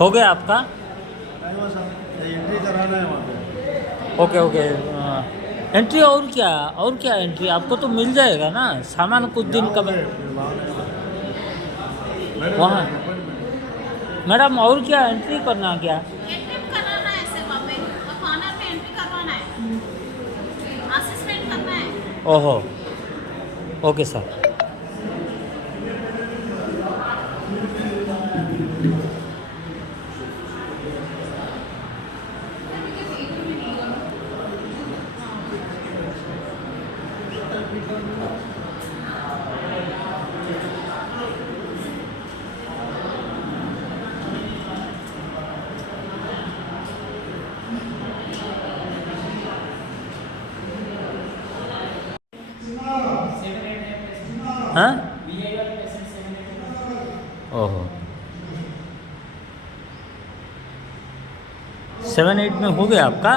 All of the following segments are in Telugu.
हो गया आपका? एंट्री कराना है वहाँ पे। Okay okay. एंट्री और क्या एंट्री आपको तो मिल जाएगा ना, सामान कुछ दिन का वहाँ। मैडम और क्या एंट्री करना क्या? एंट्री कराना है सर, वहाँ पे कॉर्नर में एंट्री करवाना है, असेसमेंट करना है। ओहो ओके सर। हाँ ओहो 7-8 में हो गया आपका?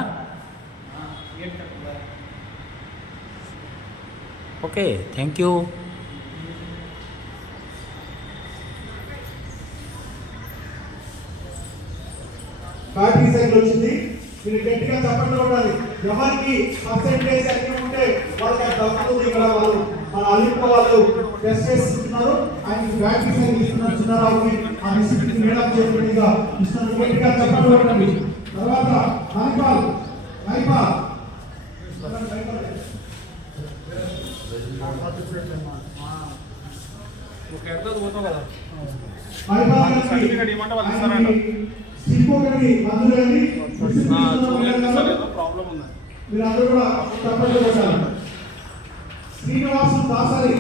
Okay thank you. Battery cycle వచ్చింది, మీరు గట్టిగా చప్పట్లు కొట్టాలి. ఎవరికి పర్సెంటేజ్ ఎక్కువ ఉంటే వాళ్ళకి దక్కుతుంది. ఇక్కడ వాళ్ళు మన అలింప వాళ్ళు టెస్ట్ చేస్తున్నారు. ఆయన బ్యాటరీ సైకిల్ ఇస్తున్నారు చిన్నారావుకి. ఆ రిసిప్ట్ మేడం చేతులుగా ఇస్తున్నారు. గట్టిగా చప్పట్లు కొట్టండి. తర్వాత మైపాల్ సర్టిఫికేట్ ఇవ్వమంటే వాళ్ళు ఇస్తారంట. ప్రాబ్లం ఉంది. మీరందరూ కూడా చప్పట్లు కొట్టాలి. శ్రీనివాసు దాసరి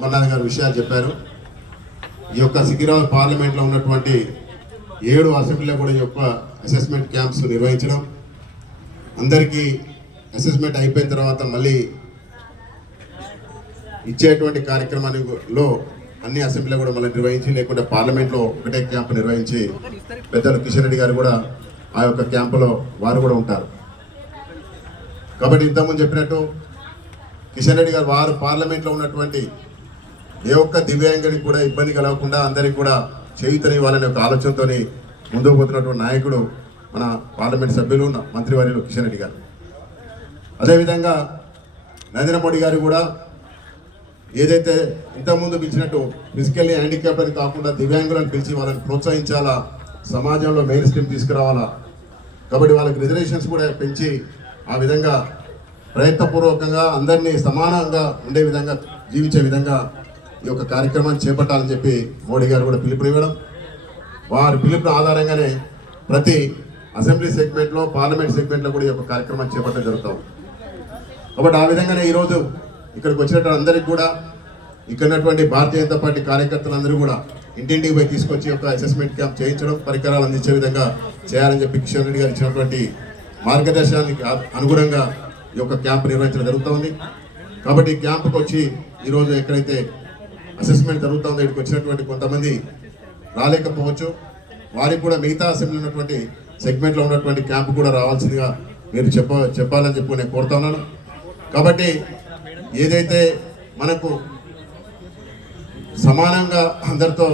అమర్నాథ్ గారు విషయాలు చెప్పారు. ఈ యొక్క సికింద్రాబాద్ పార్లమెంట్లో ఉన్నటువంటి 7 అసెంబ్లీలో కూడా ఈ యొక్క అసెస్మెంట్ క్యాంప్స్ నిర్వహించడం, అందరికీ అసెస్మెంట్ అయిపోయిన తర్వాత మళ్ళీ ఇచ్చేటువంటి కార్యక్రమాల్లో అన్ని అసెంబ్లీలో కూడా మళ్ళీ నిర్వహించి, లేకుంటే పార్లమెంట్లో ఒకటే క్యాంప్ నిర్వహించి పెద్దలు కిషన్ రెడ్డి గారు కూడా ఆ యొక్క క్యాంపులో వారు కూడా ఉంటారు. కాబట్టి ఇంతకుముందు చెప్పినట్టు కిషన్ రెడ్డి గారు వారు పార్లమెంట్లో ఉన్నటువంటి ఏ ఒక్క దివ్యాంగుడికి కూడా ఇబ్బంది కలగకుండా అందరికీ కూడా చేయుతనివ్వాలనే ఒక ఆలోచనతో ముందుకు పోతున్నటువంటి నాయకుడు మన పార్లమెంట్ సభ్యులు మంత్రివర్యులు కిషన్ రెడ్డి గారు. అదేవిధంగా నరేంద్ర మోడీ గారు కూడా ఏదైతే ఇంతకుముందు పిలిచినట్టు ఫిజికల్లీ హ్యాండిక్యాప్డ్ అని కాకుండా దివ్యాంగులను పిలిచి వాళ్ళని ప్రోత్సహించాలా, సమాజంలో మెయిన్ స్ట్రీమ్ తీసుకురావాలా, కాబట్టి వాళ్ళకి రిజర్వేషన్స్ కూడా పెంచి ఆ విధంగా ప్రయత్నపూర్వకంగా అందరినీ సమానంగా ఉండే విధంగా జీవించే విధంగా ఈ యొక్క కార్యక్రమాన్ని చేపట్టాలని చెప్పి మోడీ గారు కూడా పిలుపునివ్వడం, వారి పిలుపుని ఆధారంగానే ప్రతి అసెంబ్లీ సెగ్మెంట్లో పార్లమెంట్ సెగ్మెంట్లో కూడా ఈ యొక్క కార్యక్రమాన్ని చేపట్టడం జరుగుతాం. కాబట్టి ఆ విధంగానే ఈరోజు ఇక్కడికి వచ్చినటువంటి అందరికీ కూడా ఇక్కడ ఉన్నటువంటి భారతీయ జనతా పార్టీ కార్యకర్తలందరూ కూడా ఇంటింటికి పోయి తీసుకొచ్చి ఒక అసెస్మెంట్ క్యాంప్ చేయించడం, పరికరాలు అందించే విధంగా చేయాలని చెప్పి కిషన్ రెడ్డి గారు ఇచ్చినటువంటి మార్గదర్శనానికి అనుగుణంగా ఈ యొక్క క్యాంప్ నిర్వహించడం జరుగుతుంది. కాబట్టి ఈ క్యాంపుకి వచ్చి ఈరోజు ఎక్కడైతే అసెస్మెంట్ జరుగుతుందో ఇక్కడికి వచ్చినటువంటి కొంతమంది రాలేకపోవచ్చు. వారికి కూడా మిగతా అసెంబ్లీ ఉన్నటువంటి సెగ్మెంట్లో ఉన్నటువంటి క్యాంపు కూడా రావాల్సిందిగా మీరు చెప్పాలని చెప్పి నేను కోరుతా ఉన్నాను. కాబట్టి ఏదైతే మనకు సమానంగా అందరితో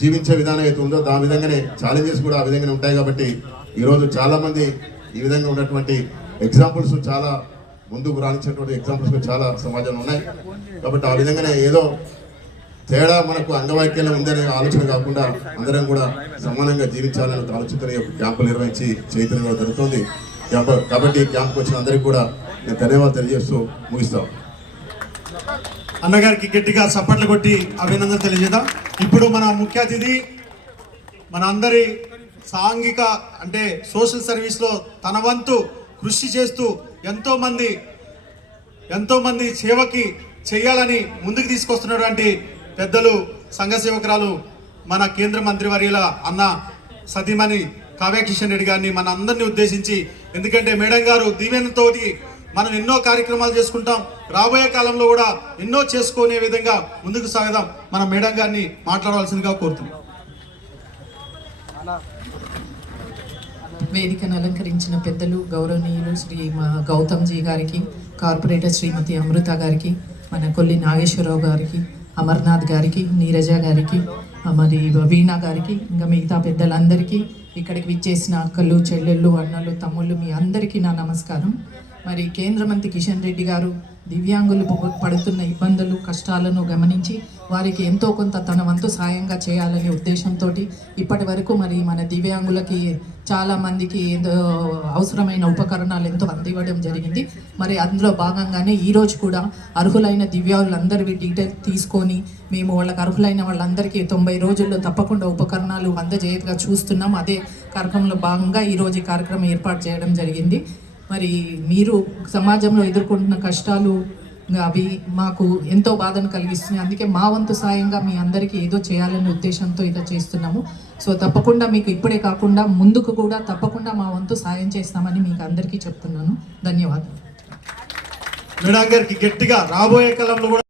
జీవించే విధానం అయితే ఉందో ఆ విధంగానే ఛాలెంజెస్ కూడా ఆ విధంగానే ఉంటాయి. కాబట్టి ఈరోజు చాలామంది ఈ విధంగా ఉన్నటువంటి ఎగ్జాంపుల్స్ చాలా ముందుకు రాణించినటువంటి ఎగ్జాంపుల్స్ చాలా సమాజంలో ఉన్నాయి. కాబట్టి ఆ విధంగానే ఏదో తేడా మనకు అంగవైకల్యం ఉందనే ఆలోచన కాకుండా అందరం కూడా సమానంగా జీవించాలనే ఆలోచనతో ఈ క్యాంపులు నిర్వహించి చైతన్యం కూడా జరుగుతుంది. కాబట్టి ఈ క్యాంప్కి వచ్చిన అందరికీ కూడా నేను ధన్యవాదాలు తెలియజేస్తూ ముగిస్తాం. అన్నగారికి గట్టిగా చప్పట్లు కొట్టి అభినందన తెలియజేద్దాం. ఇప్పుడు మన ముఖ్య అతిథి మన అందరి సాంఘిక అంటే సోషల్ సర్వీస్లో తన వంతు కృషి చేస్తూ ఎంతో మంది సేవకి చేయాలని ముందుకు తీసుకొస్తున్నటువంటి పెద్దలు సంఘ సేవకురాలు మన కేంద్ర మంత్రివర్యుల అన్న సతీమణి కావ్యకిషన్ రెడ్డి గారిని మన అందరినీ ఉద్దేశించి, ఎందుకంటే మేడం గారు దీవెనతోటి మనం ఎన్నో కార్యక్రమాలు చేసుకుంటాం, రాబోయే కాలంలో కూడా ఎన్నో చేసుకునే విధంగా ముందుకు సాగదాం. మన మేడం గారిని మాట్లాడవలసిందిగా కోరుతున్నాం. వేదికను అలంకరించిన పెద్దలు గౌరవనీయులు శ్రీ గౌతమ్ జీ గారికి, కార్పొరేటర్ శ్రీమతి అమృత గారికి, మన కొల్లి నాగేశ్వరరావు గారికి, అమర్నాథ్ గారికి, నీరజ గారికి, మరి వీణా గారికి, ఇంకా మిగతా పెద్దలందరికీ, ఇక్కడికి విచ్చేసిన అక్కలు, చెల్లెళ్ళు, అన్నలు, తమ్ముళ్ళు, మీ అందరికీ నా నమస్కారం. మరి కేంద్ర మంత్రి కిషన్ రెడ్డి గారు దివ్యాంగులు పడుతున్న ఇబ్బందులు, కష్టాలను గమనించి వారికి ఎంతో కొంత తన వంతు సాయంగా చేయాలనే ఉద్దేశంతో ఇప్పటి వరకు మరి మన దివ్యాంగులకి చాలా మందికి అవసరమైన ఉపకరణాలు ఎంతో అందివ్వడం జరిగింది. మరి అందులో భాగంగానే ఈరోజు కూడా అర్హులైన దివ్యాంగులందరివి డీటెయిల్స్ తీసుకొని మేము వాళ్ళకి అర్హులైన వాళ్ళందరికీ 90 రోజుల్లో తప్పకుండా ఉపకరణాలు అందజేయగా చూస్తున్నాం. అదే కార్యక్రమంలో భాగంగా ఈరోజు ఈ కార్యక్రమం ఏర్పాటు చేయడం జరిగింది. మరి మీరు సమాజంలో ఎదుర్కొంటున్న కష్టాలు అవి మాకు ఎంతో బాధను కలిగిస్తున్నాయి. అందుకే మా వంతు సాయంగా మీ అందరికీ ఏదో చేయాలనే ఉద్దేశంతో ఇదో చేస్తున్నాము. సో తప్పకుండా మీకు ఇప్పుడే కాకుండా ముందుకు కూడా తప్పకుండా మా వంతు సాయం చేస్తామని మీకు అందరికీ చెప్తున్నాను. ధన్యవాదాలు. మేడం గారికి గట్టిగా రాబోయే కాలంలో కూడా